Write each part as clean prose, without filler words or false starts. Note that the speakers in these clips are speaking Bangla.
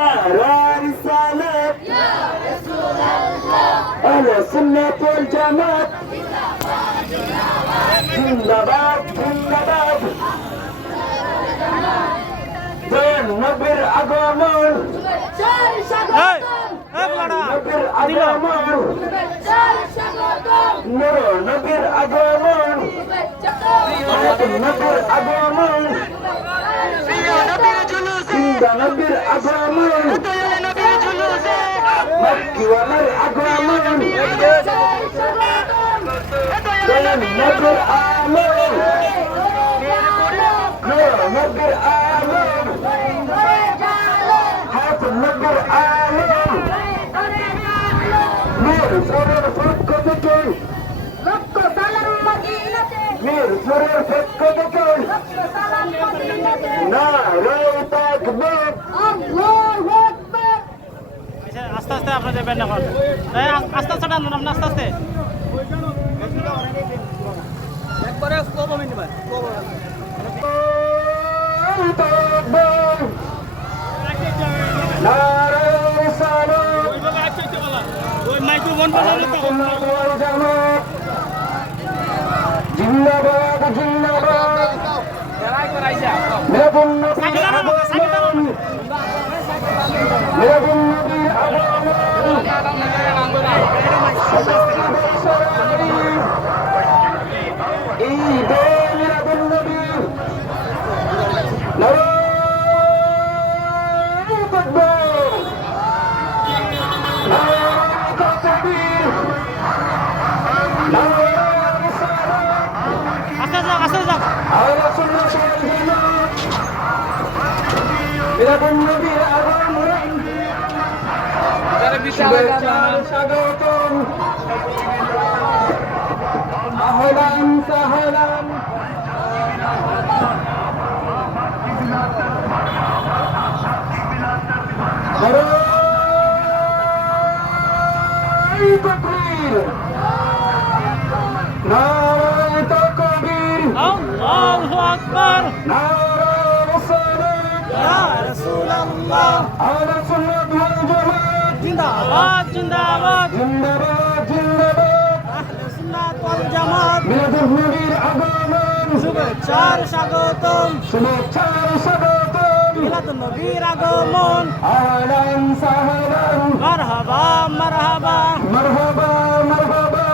رسالة أهل السنة والجماعة زندباد زندباد دين نبر أقامر نبر أقامر نور نبر أقامر نبر أقامر نبر أقامر مكي ومر أقامر نبر آمر نور نبر آمر حاتم نبر آمر نور سرر فك ذكر لك سلام مدينة نور سرر فك ذكر لك سلام مدينة نار تكبير الله أكبر আস্তে আস্তে আপনাদের ব্যান্ড এখন আস্তে আস্তে টানুন আপনি আস্তে আস্তে একবারে স্লো কমিয়ে নেবেন نار رسالة ওই মাইক্রোফোন বানানো তো জিন্দাবাদ জিন্দাবাদ ট্রাই করাইছা মেরুন নবীর আগমন মেরুন নবীর আগমন ঈদে মিলাদুন নবী নারায়ে তাকবীর নারায়ে তাকবীর নারায়ে রিসালাত আস্তে যাও আহলে সুন্নাহ ওয়াল জামাত মিলাদুন নবীর আগমন যারা বিশাল স্বাগতম আহলান সাহলান নারায়ে তাকবীর নারায়ে তাকবীর আল্লাহু আকবার নারায়ে রিসালাত ইয়া রাসূলুল্লাহ আহলে সুন্নাহ ওয়াল জামাত জিন্দাবাদ জিন্দাবাদ জিন্দাবাদ জিন্দাবাদ আহলে সুন্নাত ওয়াল জামাত মিলাদুন নবীর আগমন শুভেচ্ছার স্বাগতম শুভেচ্ছার স্বাগতম মিলাদুন নবীর আগমন আহলান সাহলান মারহাবা মারহাবা মারহাবা মারহাবা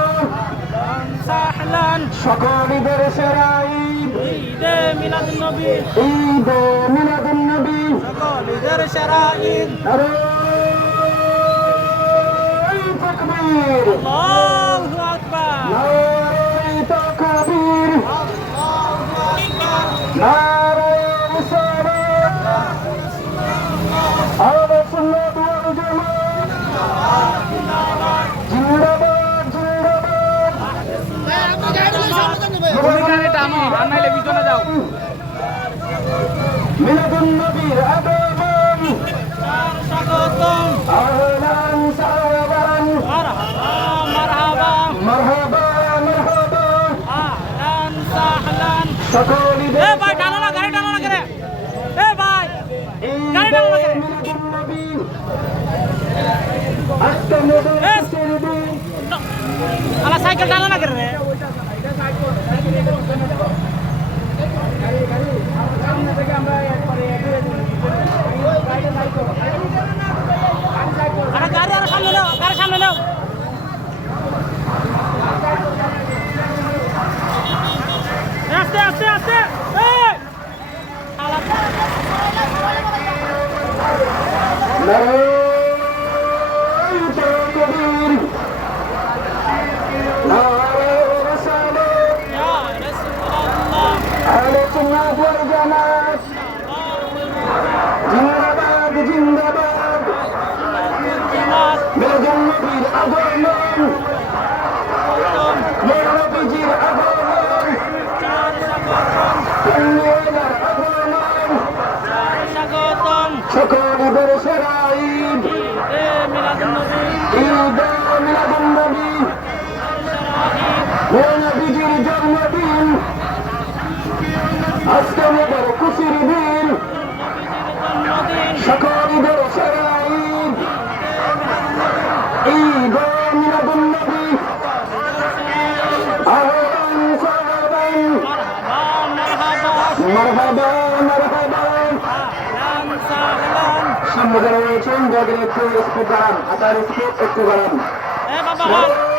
সাহলান সকল ঈদের সেরা ঈদ ঈদে মিলাদুন নবী ঈদে মিলাদুন নবী সকল ঈদের সেরা ঈদ নারায়ে তাকবীর আল্লাহু আকবার নারায়ে তাকবীর আল্লাহু আকবার নারায়ে রিসালাত আহলে সুন্নাহ ওয়াল জামাত জিন্দাবাদ জিন্দাবাদ মিলাদুন নবীর আগমন স্বাগতম আহলান সাহলান মারহাবা মারহাবা মারহাবা মারহাবা আহলান সাহলান সকল এ ঈদের ভাই টানো না গাড়ি টানো না করে এ ভাই গাড়ি ঈদে টানো না করে মিলাদুন নবী আজকে নবীর খুশির দিন আমার সাইকেল টানো না করে রে আরে গাড়ি আর সামনে নাও গাড়ি সামনে নাও আস্তে আস্তে আস্তে এই নারায়ে তাকবীর নারায়ে রিসালাত ইয়া রাসূলুল্লাহ আহলে সুন্নাহ ওয়াল জামাত জিন্দাবাদ জিন্দাবাদ জামাত মিলাদুন নবীর আগমন নবীজির আগমন কল্যাণের আগমন স্বাগতম সকল ঈদের সেরা ঈদ মারহাবা মারহাবা সামনে যারা রয়েছেন দয়া করে একটু স্পিড বাড়ান হাতার স্পিড একটু বাড়ান বাবা